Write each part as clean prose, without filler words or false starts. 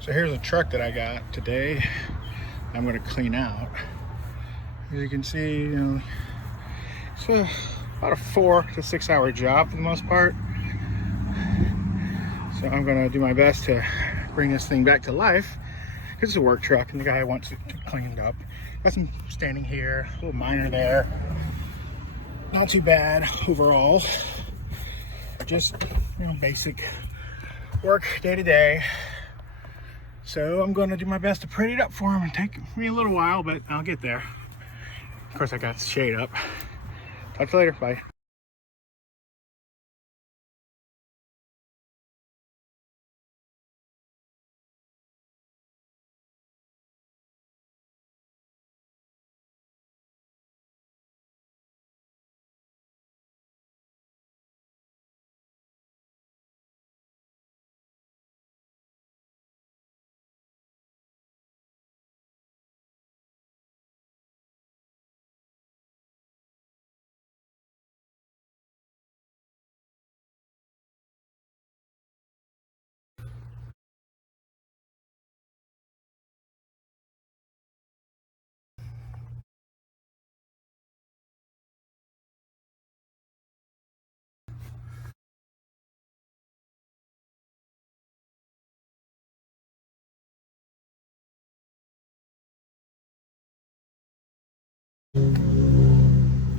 So here's a truck that I got today. I'm going to clean out. As you can see, it's about a 4 to 6 hour job for the most part. So I'm going to do my best to bring this thing back to life. It's a work truck and the guy wants it cleaned up. Got some standing here, a little minor there. Not too bad overall. Just, basic work day to day. So I'm going to do my best to pretty it up for him. It'll take me a little while, but I'll get there. Of course, I got the shade up. Talk to you later. Bye.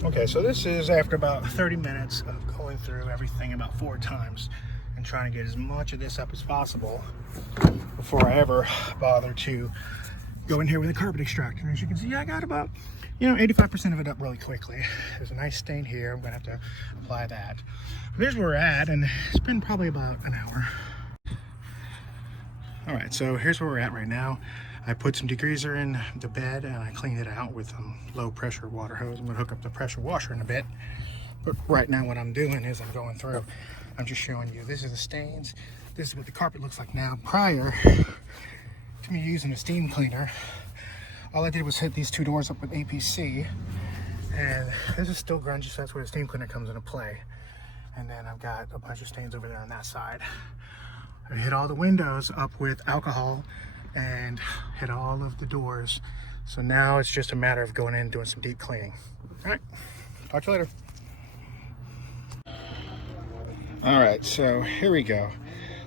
Okay, so this is after about 30 minutes of going through everything about 4 times and trying to get as much of this up as possible before I ever bother to go in here with a carpet extractor. As you can see, I got about 85% of it up really quickly. There's a nice stain here. I'm gonna have to apply that. But here's where we're at, and it's been probably about an hour. All right, so here's where we're at right now. I put some degreaser in the bed and I cleaned it out with a low pressure water hose. I'm gonna hook up the pressure washer in a bit. But right now what I'm doing is I'm going through, I'm just showing you, this is the stains. This is what the carpet looks like now. Prior to me using a steam cleaner, all I did was hit these 2 doors up with APC. And this is still grungy, so that's where the steam cleaner comes into play. And then I've got a bunch of stains over there on that side. I hit all the windows up with alcohol and hit all of the doors. So now it's just a matter of going in and doing some deep cleaning. All right, talk to you later. All right, so here we go.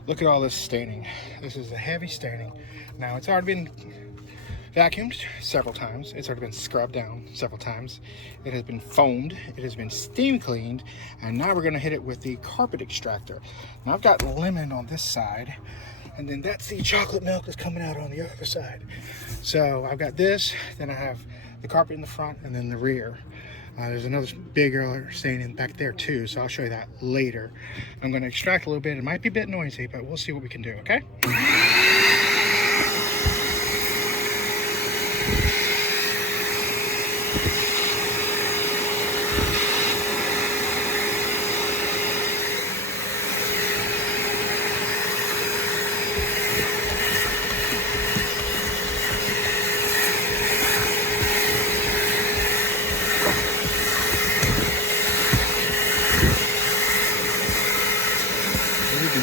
Look at all this staining. This is a heavy staining. Now it's already been vacuumed several times. It's already been scrubbed down several times. It has been foamed. It has been steam cleaned. And now we're gonna hit it with the carpet extractor. Now I've got lemon on this side, and then that's the chocolate milk that's coming out on the other side. So I've got this, then I have the carpet in the front and then the rear. There's another bigger stain back there too, so I'll show you that later. I'm gonna extract a little bit. It might be a bit noisy, but we'll see what we can do, okay?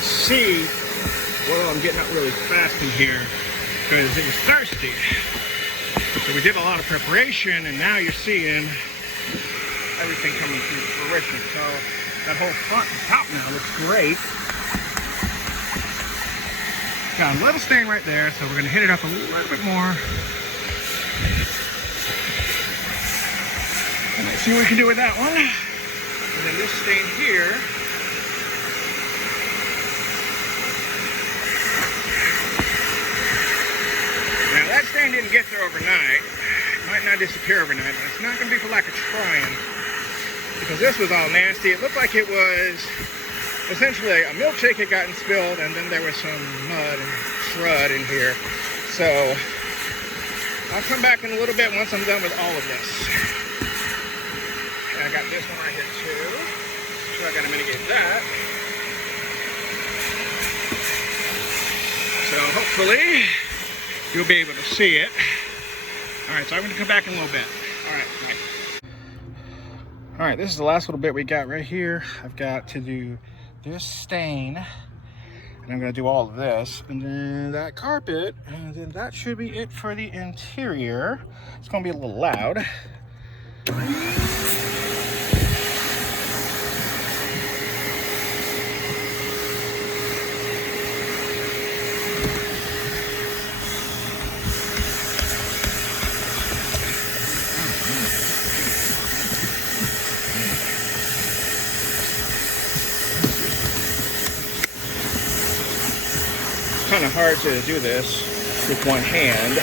See, well, I'm getting up really fast in here because it was thirsty. So we did a lot of preparation, and now you're seeing everything coming through fruition. So that whole front and top now looks great. Got a little stain right there, so we're going to hit it up a little bit more. And let's see what we can do with that one. And then this stain here. That stain didn't get there overnight. It might not disappear overnight, but it's not going to be for lack of trying. Because this was all nasty. It looked like it was essentially a milkshake had gotten spilled, and then there was some mud and crud in here. So I'll come back in a little bit once I'm done with all of this. And I got this one right here too. So I got to mitigate that. So hopefully you'll be able to see it. All right, so I'm gonna come back in a little bit. All right, bye. All right, this is the last little bit we got right here. I've got to do this stain And I'm gonna do all of this, and then that carpet, and then that should be it for the interior. It's gonna be a little loud. Kind of hard to do this with one hand.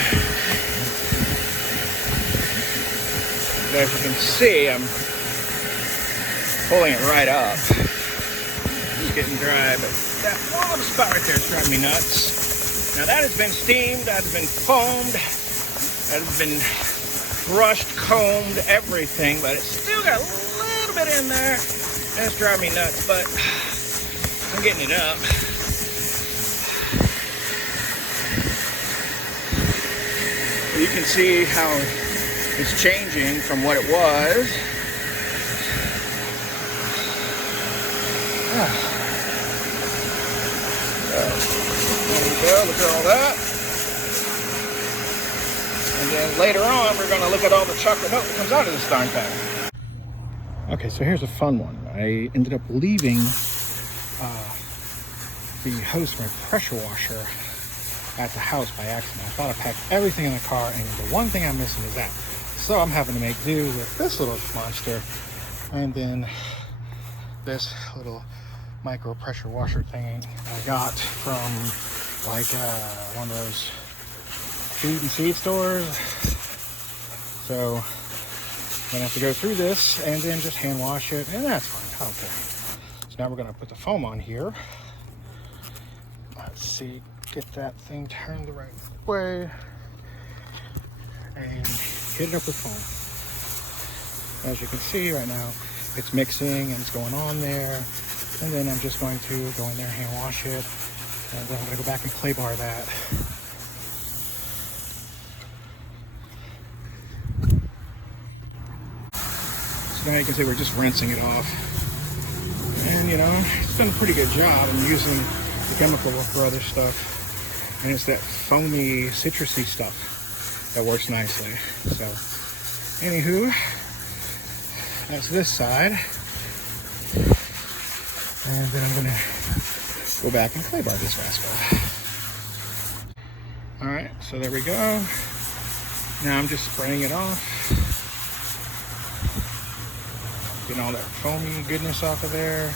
But as you can see, I'm pulling it right up. It's getting dry, but that one spot right there is driving me nuts. Now that has been steamed, that has been foamed, that has been brushed, combed, everything, but it's still got a little bit in there, and it's driving me nuts, but I'm getting it up. You can see how it's changing from what it was. There we go, look at all that. And then later on, we're gonna look at all the chocolate milk that comes out of this darn thing. Okay, so here's a fun one. I ended up leaving the hose for my pressure washer at the house by accident. I thought I packed everything in the car, and the one thing I'm missing is that. So I'm having to make do with this little monster, and then this little micro pressure washer thing I got from like one of those food and seed stores. So I'm gonna have to go through this and then just hand wash it, and that's fine. I don't care. So now we're gonna put the foam on here. Let's see. Get that thing turned the right way and hit it up with foam. As you can see right now, it's mixing and it's going on there. And then I'm just going to go in there, hand wash it, and then I'm going to go back and clay bar that. So now you can see we're just rinsing it off. And you know, it's done a pretty good job. I'm using the chemical for other stuff. And it's that foamy, citrusy stuff that works nicely. So, anywho, that's this side. And then I'm gonna go back and clay bar this rascal. All right, so there we go. Now I'm just spraying it off. Getting all that foamy goodness off of there.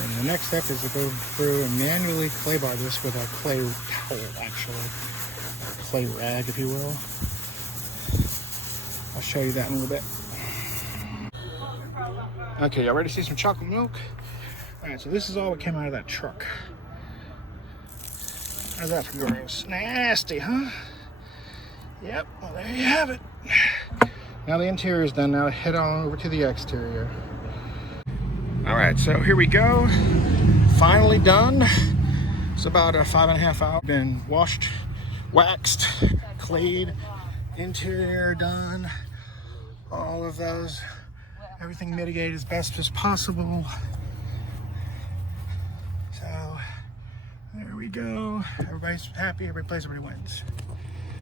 And the next step is to go through and manually clay bar this with a clay towel, actually. Or clay rag, if you will. I'll show you that in a little bit. Okay, y'all ready to see some chocolate milk? Alright, so this is all what came out of that truck. How's that for gross? Nasty, huh? Yep, well there you have it. Now the interior is done, now head on over to the exterior. Alright, so here we go. Finally done. It's about 5.5 hours. Been washed, waxed, clayed, interior done. All of those. Everything mitigated as best as possible. So, there we go. Everybody's happy, everybody plays, everybody wins.